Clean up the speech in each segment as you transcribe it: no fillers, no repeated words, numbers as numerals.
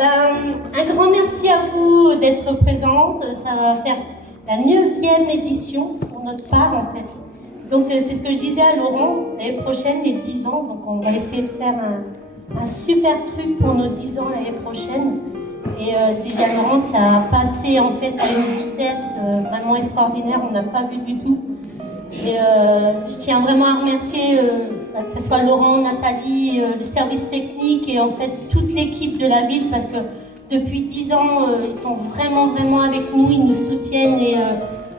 Un grand merci à vous d'être présente. Ça va faire la 9e édition pour notre part en fait. Donc c'est ce que je disais à Laurent, l'année prochaine, les 10 ans. Donc on va essayer de faire un super truc pour nos 10 ans l'année prochaine. Et si je dis à Laurent, ça a passé en fait à une vitesse vraiment extraordinaire, on n'a pas vu du tout. Et je tiens vraiment à remercier que ce soit Laurent, Nathalie, le service technique et en fait toute l'équipe de la ville parce que depuis 10 ans, ils sont vraiment avec nous, ils nous soutiennent et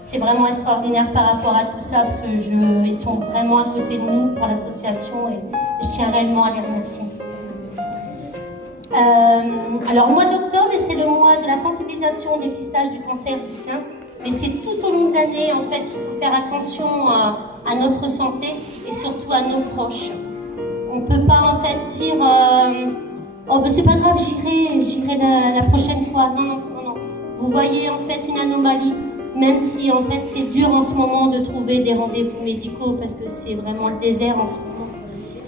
c'est vraiment extraordinaire par rapport à tout ça parce que ils sont vraiment à côté de nous pour l'association et je tiens réellement à les remercier. Alors le mois d'octobre, c'est le mois de la sensibilisation au dépistage du cancer du sein. Mais c'est tout au long de l'année en fait qu'il faut faire attention à notre santé et surtout à nos proches. On ne peut pas en fait dire oh ben c'est pas grave, j'irai la prochaine fois. Non. Vous voyez en fait une anomalie, même si en fait c'est dur en ce moment de trouver des rendez-vous médicaux parce que c'est vraiment le désert en ce moment.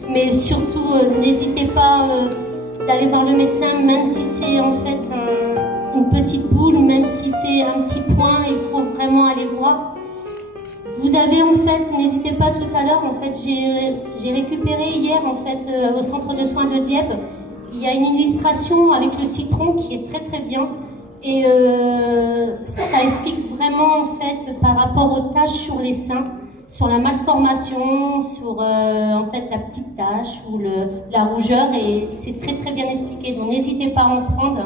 Mais surtout n'hésitez pas d'aller voir le médecin, même si c'est en fait une petite boule, même si c'est un petit point, il faut vraiment aller voir. Vous avez en fait, n'hésitez pas tout à l'heure, en fait, j'ai récupéré hier en fait au centre de soins de Dieppe, il y a une illustration avec le citron qui est très bien et ça explique vraiment en fait par rapport aux taches sur les seins, sur la malformation, sur en fait la petite tache ou la rougeur et c'est très bien expliqué, donc n'hésitez pas à en prendre.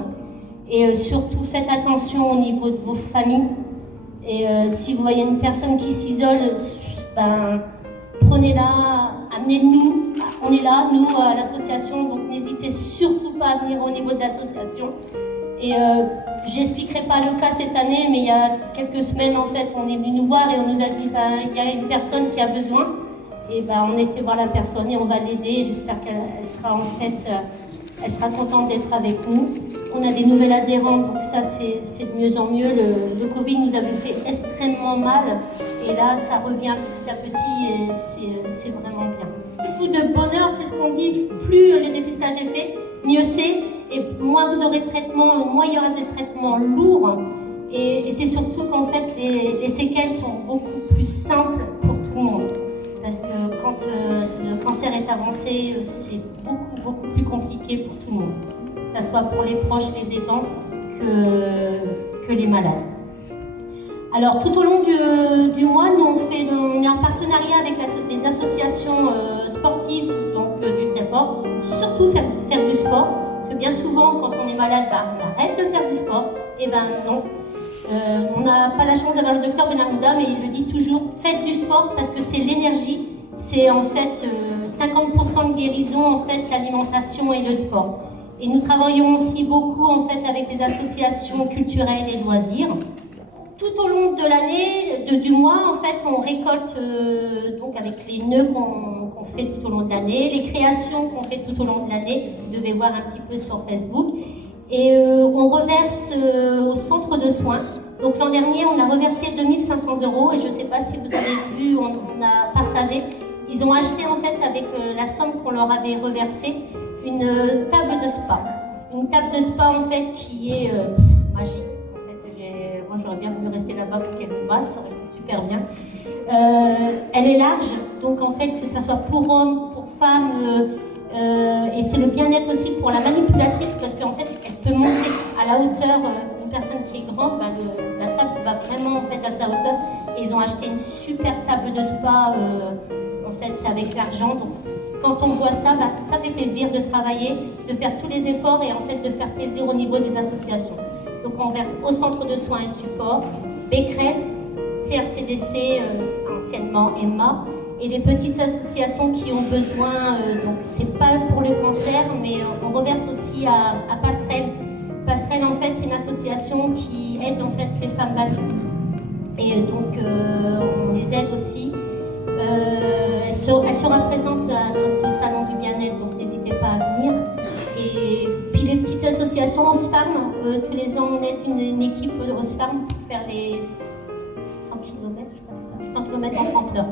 Et surtout, faites attention au niveau de vos familles. Et si vous voyez une personne qui s'isole, prenez-la, amenez-nous. On est là, nous, à l'association, donc n'hésitez surtout pas à venir au niveau de l'association. Et j'expliquerai pas le cas cette année, mais il y a quelques semaines, en fait, on est venu nous voir et on nous a dit il y a une personne qui a besoin. Et on était voir la personne et on va l'aider. J'espère qu'elle sera en fait... elle sera contente d'être avec nous. On a des nouvelles adhérentes, donc ça c'est de mieux en mieux. Le Covid nous avait fait extrêmement mal et là ça revient petit à petit et c'est vraiment bien. Beaucoup de bonheur, c'est ce qu'on dit, plus le dépistage est fait, mieux c'est et moins vous aurez de traitements, moins il y aura de traitements lourds et c'est surtout qu'en fait les séquelles sont beaucoup plus simples pour tout le monde. Parce que quand le cancer est avancé, c'est beaucoup plus compliqué pour tout le monde. Que ce soit pour les proches, les aidants, que les malades. Alors tout au long du mois, nous on est en partenariat avec les associations sportives donc, du Tréport. Surtout faire du sport. Parce que bien souvent, quand on est malade, on arrête de faire du sport. Et non. On n'a pas la chance d'avoir le docteur Benahouda, mais il le dit toujours, faites du sport parce que c'est l'énergie, c'est en fait 50% de guérison, en fait, l'alimentation et le sport. Et nous travaillons aussi beaucoup en fait avec les associations culturelles et loisirs. Tout au long de l'année, du mois, en fait, on récolte donc avec les nœuds qu'on fait tout au long de l'année, les créations qu'on fait tout au long de l'année, vous devez voir un petit peu sur Facebook. Et on reverse au centre de soins. Donc l'an dernier, on a reversé 2500 € et je ne sais pas si vous avez vu, on a partagé. Ils ont acheté en fait avec la somme qu'on leur avait reversée une table de spa. Une table de spa en fait qui est magique. En fait, moi j'aurais bien voulu rester là-bas pour qu'elle me masse, ça aurait été super bien. Elle est large, donc en fait que ça soit pour hommes, pour femmes. Et c'est le bien-être aussi pour la manipulatrice parce qu'en fait elle peut monter à la hauteur d'une personne qui est grande, la table va vraiment en fait à sa hauteur et ils ont acheté une super table de spa en fait c'est avec l'argent donc quand on voit ça, ça fait plaisir de travailler, de faire tous les efforts et en fait de faire plaisir au niveau des associations. Donc on verse au centre de soins et de support, Becquerel, CRCDC, anciennement Emma, et les petites associations qui ont besoin, donc c'est pas pour le cancer, mais on reverse aussi à Passerelle. Passerelle en fait c'est une association qui aide en fait les femmes battues. Et donc on les aide aussi. Elle sera présente à notre salon du bien-être, donc n'hésitez pas à venir. Et puis les petites associations Osfarm, tous les ans on aide une équipe Osfarm pour faire les 100 km, je crois que c'est ça, 100 km en 30 heures.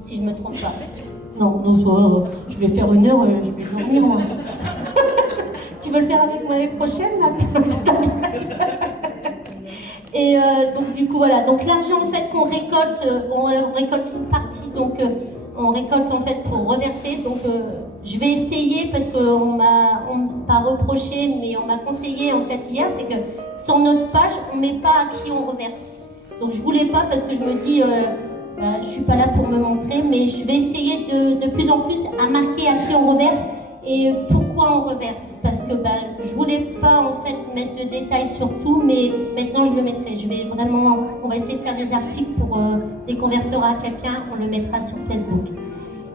Si je ne me trompe pas. Non, je vais faire 1 heure, je vais dormir moi. Tu veux le faire avec moi l'année prochaine là? Et donc du coup voilà, donc l'argent en fait qu'on récolte, on récolte une partie, donc on récolte en fait pour reverser. Donc je vais essayer, parce qu'on m'a pas reproché, mais on m'a conseillé en fait hier, c'est que sur notre page on met pas à qui on reverse. Donc je voulais pas, parce que je me dis je suis pas là pour me montrer, mais je vais essayer de plus en plus à marquer à qui on reverse et pourquoi on reverse, parce que je voulais pas en fait mettre de détails sur tout, mais maintenant je le mettrai. Je vais vraiment, on va essayer de faire des articles pour dès qu'on versera à quelqu'un, on le mettra sur Facebook.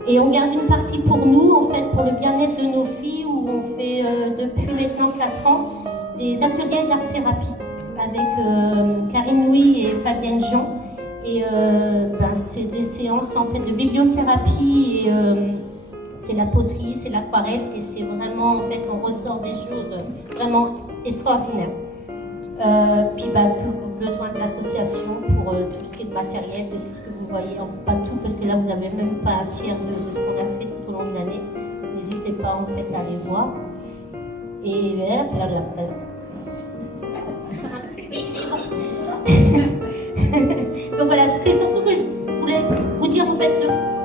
Et on garde une partie pour nous, en fait, pour le bien-être de nos filles, où on fait depuis maintenant 4 ans des ateliers d'art-thérapie avec Karine Louis et Fabienne Jean. Et c'est des séances en fait de bibliothérapie, et c'est la poterie, c'est l'aquarelle, et c'est vraiment, en fait, on ressort des choses vraiment extraordinaires. Puis besoin de l'association pour tout ce qui est de matériel, de tout ce que vous voyez, pas tout, parce que là vous n'avez même pas un tiers de ce qu'on a fait tout au long de l'année. N'hésitez pas en fait à aller voir. Et donc voilà, c'était surtout que je voulais vous dire en fait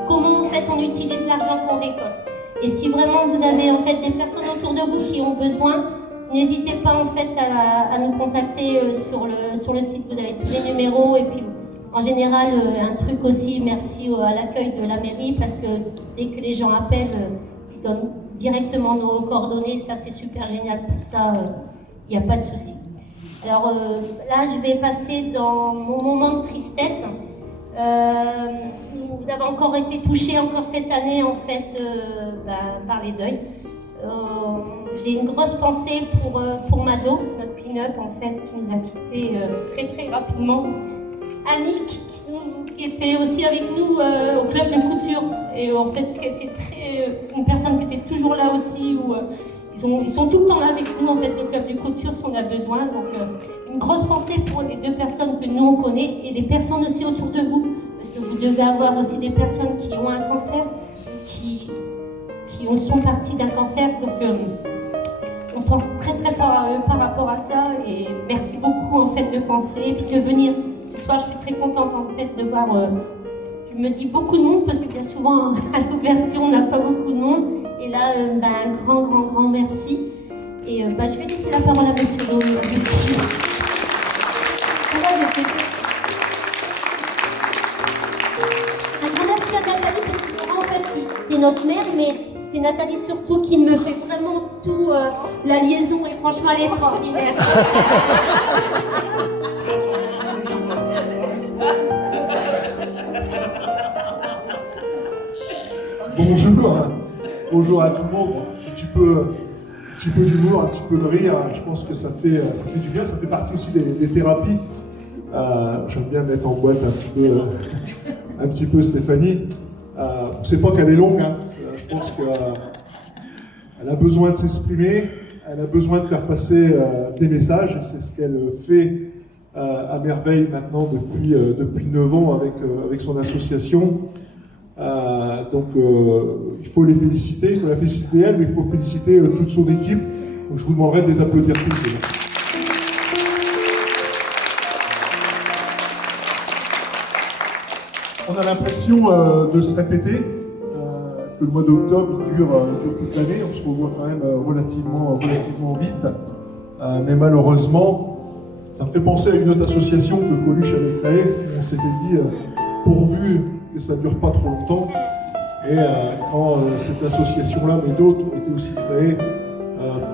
comment en fait on utilise l'argent qu'on récolte. Et si vraiment vous avez en fait des personnes autour de vous qui ont besoin, n'hésitez pas en fait à nous contacter sur le site. Vous avez tous les numéros, et puis en général un truc aussi, merci à l'accueil de la mairie, parce que dès que les gens appellent, ils donnent directement nos coordonnées. Ça c'est super génial, pour ça il n'y a pas de souci. Alors là je vais passer dans mon moment de tristesse. Vous avez encore été touchés encore cette année en fait par les deuils. J'ai une grosse pensée pour Mado, notre pin-up en fait, qui nous a quittés très très rapidement. Annick, qui était aussi avec nous au club de couture, et en fait qui était une personne qui était toujours là aussi, où ils sont tout le temps là avec nous en fait, le club de couture, si on a besoin. Donc une grosse pensée pour les 2 personnes que nous on connaît, et les personnes aussi autour de vous, parce que vous devez avoir aussi des personnes qui ont un cancer, qui sont partis d'un cancer. Donc on pense très très fort à eux par rapport à ça, et merci beaucoup en fait de penser, et puis de venir. Ce soir je suis très contente en fait de voir, je me dis beaucoup de monde, parce que bien souvent à l'ouverture on n'a pas beaucoup de monde, et là un grand merci. Et je vais laisser la parole à monsieur Lowe. Un grand merci à Nathalie, parce que en fait c'est notre mère, mais c'est Nathalie surtout qui me fait vraiment tout, la liaison, et franchement elle est extraordinaire. Bonjour à tout le monde. Un petit peu d'humour, un petit peu de rire, je pense que ça fait du bien, ça fait partie aussi des thérapies. J'aime bien mettre en boîte un petit peu Stéphanie. C'est pas qu'elle est longue, hein. Je pense qu'elle a besoin de s'exprimer, elle a besoin de faire passer des messages, et c'est ce qu'elle fait à merveille maintenant depuis 9 ans avec son association. Donc il faut les féliciter, il faut la féliciter elle, mais il faut féliciter toute son équipe. Donc je vous demanderai de les applaudir tous. On a l'impression de se répéter, que le mois d'octobre dure toute l'année, on se revoit quand même relativement vite, mais malheureusement, ça me fait penser à une autre association que Coluche avait créée. On s'était dit, pourvu que ça ne dure pas trop longtemps. Et quand cette association-là, mais d'autres, ont été aussi créées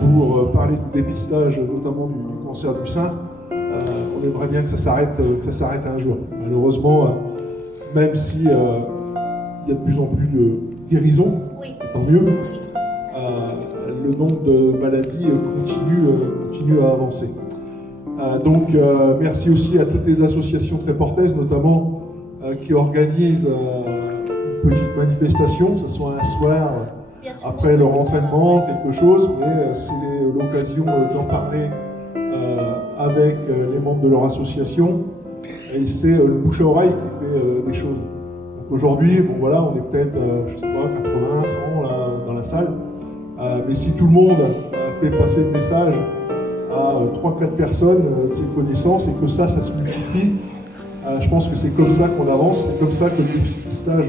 pour parler du dépistage, notamment du cancer du sein, on aimerait bien que ça s'arrête un jour. Malheureusement, même si il y a de plus en plus de guérisons, oui, tant mieux, le nombre de maladies continue à avancer. Donc merci aussi à toutes les associations tréportaises, notamment qui organisent une petite manifestation, que ce soit un soir après leur entraînement, quelque chose, mais c'est l'occasion d'en parler avec les membres de leur association, et c'est le bouche à oreille qui fait des choses. Donc aujourd'hui, bon voilà, on est peut-être, je sais pas, 80, 100 là, dans la salle, mais si tout le monde fait passer le message à 3-4 personnes de ses connaissances et que ça se multiplie. Je pense que c'est comme ça qu'on avance, c'est comme ça que le dépistage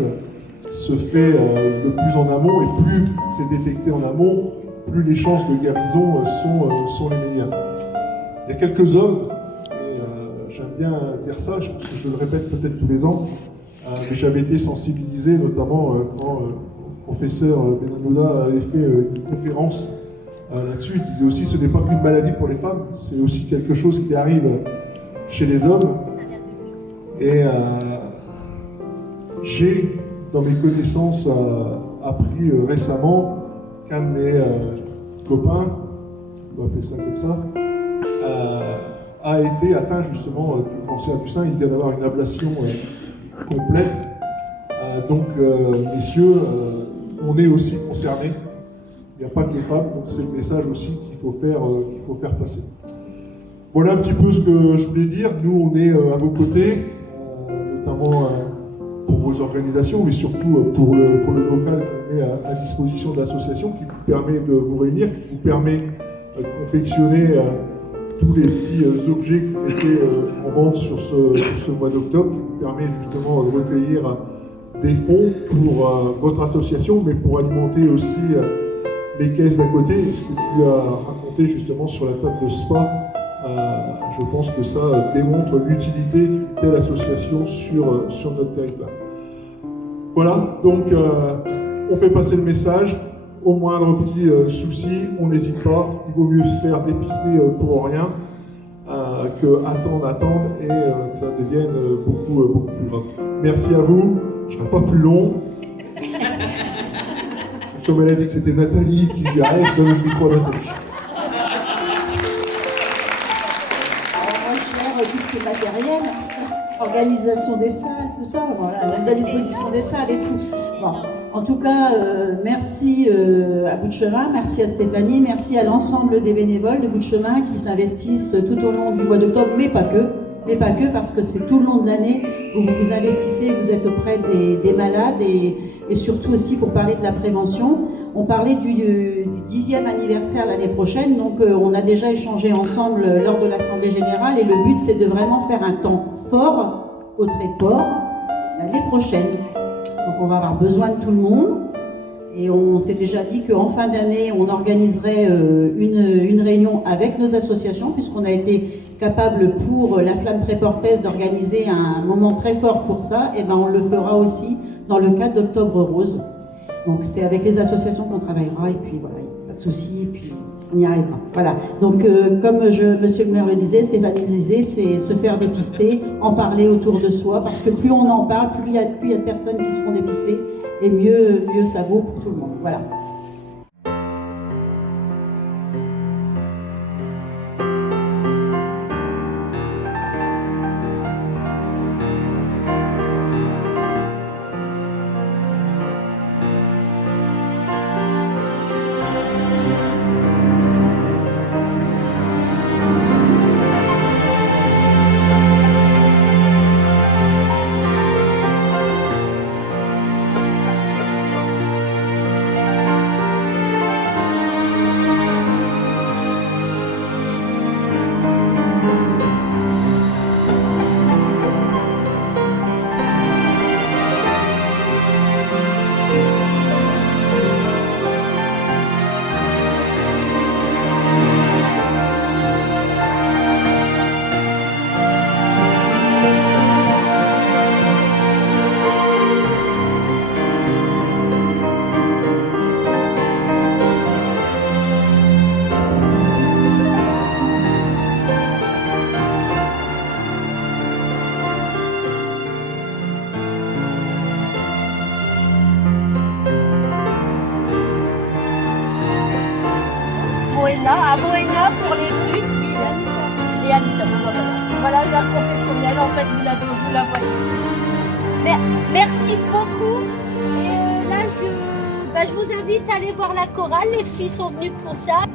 se fait le plus en amont, et plus c'est détecté en amont, plus les chances de guérison sont les meilleures. Il y a quelques hommes, et j'aime bien dire ça, je pense que je le répète peut-être tous les ans, mais j'avais été sensibilisé notamment quand le professeur Benanoula avait fait une conférence là-dessus. Il disait aussi, ce n'est pas qu'une maladie pour les femmes, c'est aussi quelque chose qui arrive chez les hommes. Et j'ai, dans mes connaissances, appris récemment qu'un de mes copains, on va appeler ça comme ça, a été atteint justement du cancer du sein. Il vient d'avoir une ablation complète. Donc, messieurs, on est aussi concernés. Il n'y a pas que les femmes, donc c'est le message aussi qu'il faut faire passer. Voilà un petit peu ce que je voulais dire. Nous, on est à vos côtés, notamment pour vos organisations, mais surtout pour le local qu'on met à disposition de l'association, qui vous permet de vous réunir, qui vous permet de confectionner tous les petits objets qui ont été en vente sur ce mois d'octobre, qui vous permet justement de recueillir des fonds pour votre association, mais pour alimenter aussi les caisses d'à côté. Et ce que tu as raconté justement sur la table de spa, je pense que ça démontre l'utilité d'une telle association sur notre territoire. Voilà, donc on fait passer le message. Au moindre petit souci, on n'hésite pas. Il vaut mieux se faire dépister pour rien que attendre et que ça devienne beaucoup plus grave. Merci à vous. Je ne serai pas plus long. Comme elle a dit que c'était Nathalie qui gérait, je donne le micro à Nathalie. Alors moi je gère tout ce qui est matériel, organisation des salles, tout ça, voilà, mise à disposition des salles et tout. Bon, en tout cas, merci à Bout de Chemin, merci à Stéphanie, merci à l'ensemble des bénévoles de Bout de Chemin qui s'investissent tout au long du mois d'octobre, mais pas que, parce que c'est tout le long de l'année où vous vous investissez, vous êtes auprès des malades et surtout aussi pour parler de la prévention. On parlait du 10e anniversaire l'année prochaine, donc on a déjà échangé ensemble lors de l'Assemblée Générale et le but c'est de vraiment faire un temps fort au Tréport l'année prochaine. Donc on va avoir besoin de tout le monde et on s'est déjà dit qu'en fin d'année on organiserait une réunion avec nos associations puisqu'on a été capable pour la Flamme Tréportaise d'organiser un moment très fort pour ça, et ben on le fera aussi dans le cadre d'Octobre Rose. Donc c'est avec les associations qu'on travaillera et puis voilà, pas de souci, et puis on y arrivera. Voilà. Donc comme Monsieur le maire le disait, Stéphanie le disait, c'est se faire dépister, en parler autour de soi, parce que plus on en parle, plus il y a de personnes qui se font dépister, et mieux ça vaut pour tout le monde. Voilà. À Moena sur les trucs, et Anita, voilà la professionnelle, en fait, vous la voyez. Merci beaucoup. Et là, je vous invite à aller voir la chorale, les filles sont venues pour ça.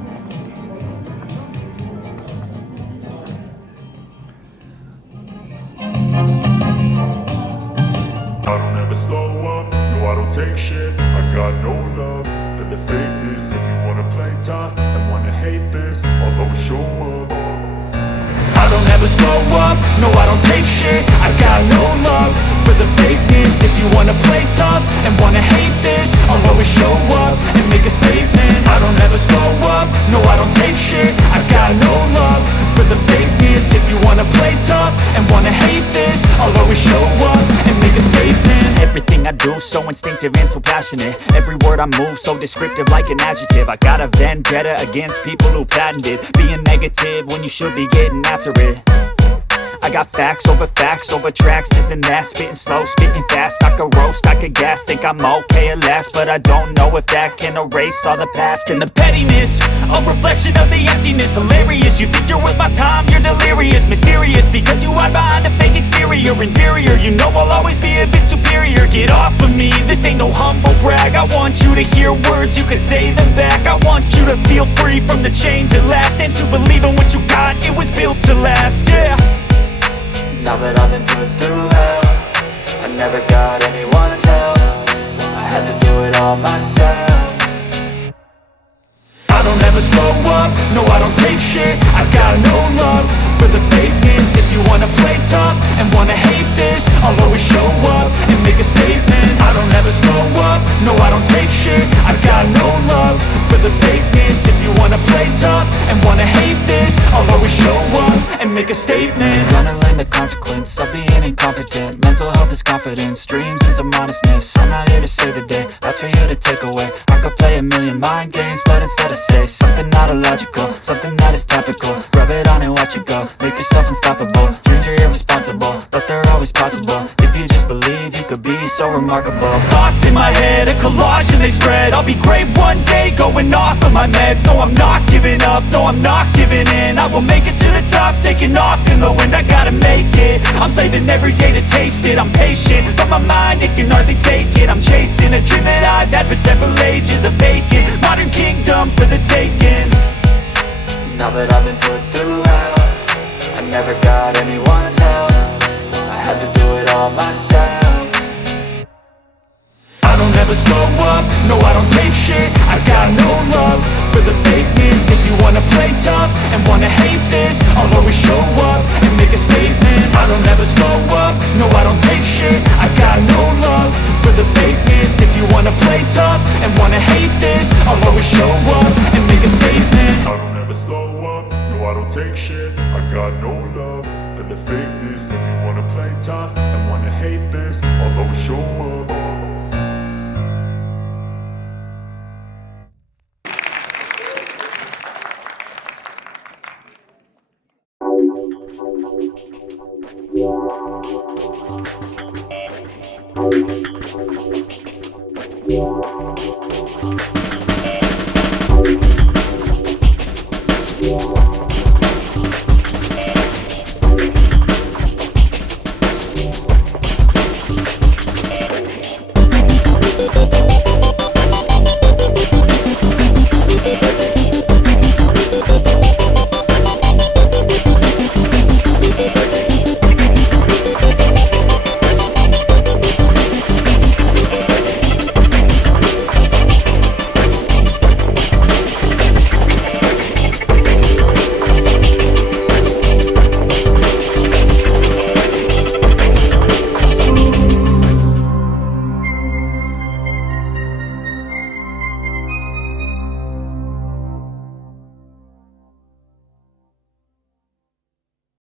I don't ever slow up, no I don't take shit. I got no love for the fakeness. If you wanna play tough and wanna hate hate this, I'll always show up. I don't ever slow up, no I don't take shit. I got no love for the fakeness. If you wanna play tough and wanna hate this, I'll always show up and make a statement. I don't ever slow up, no I don't take shit. I got no love for the fakeness. If you wanna play tough and wanna hate this, I'll always show up and make a statement. Everything I do so instinctive and so passionate. Every word I move so descriptive like an adjective. I got a vendetta against people who patented being negative when you should be getting after it. I got facts over tracks, this and that. Spitting slow, spitting fast, I could roast, I could gas. Think I'm okay at last, but I don't know if that can erase all the past. And the pettiness, a reflection of the emptiness. Hilarious, you think you're worth my time, you're delirious. Mysterious, because you hide behind a fake exterior. Inferior, you know I'll always be a bit superior. Get off of me, this ain't no humble brag. I want you to hear words, you can say them back. I want you to feel free from the chains at last, and to believe in what you got, it was built to last, yeah. Now that I've been put through hell, I never got anyone's help. I had to do it all myself. I don't ever slow up, no I don't take shit. I got no love for the fakeness. If you wanna play tough and wanna hate this, I'll always show up and make a statement. I don't ever slow up, no I don't take shit. I got no love for the fakeness. If you wanna play tough and wanna hate this, I'll always show up and make a statement. Gonna learn the consequence of being incompetent. Mental health is confidence, dreams and some honestness. I'm not here to save the day, that's for you to take away. I could play a million mind games, but instead I say something not illogical, something that is topical. Rub it on and watch it go, make yourself unstoppable. Dreams are irresponsible, but they're always possible. If you just believe, you could be so remarkable. Thoughts in my head, a collage and they spread. I'll be great one day, going off of my meds. No, I'm not giving up, no, I'm not giving in. I will make it to the top, taking off in the wind. I gotta make it, I'm saving every day to taste it. I'm patient, but my mind, it can hardly take it. I'm chasing a dream that I've had for several ages. A vacant, modern kingdom for the taking. Now that I've been put through hell, I never got anyone's help. I had to do it all myself. I don't ever slow up, no I don't take shit. I got no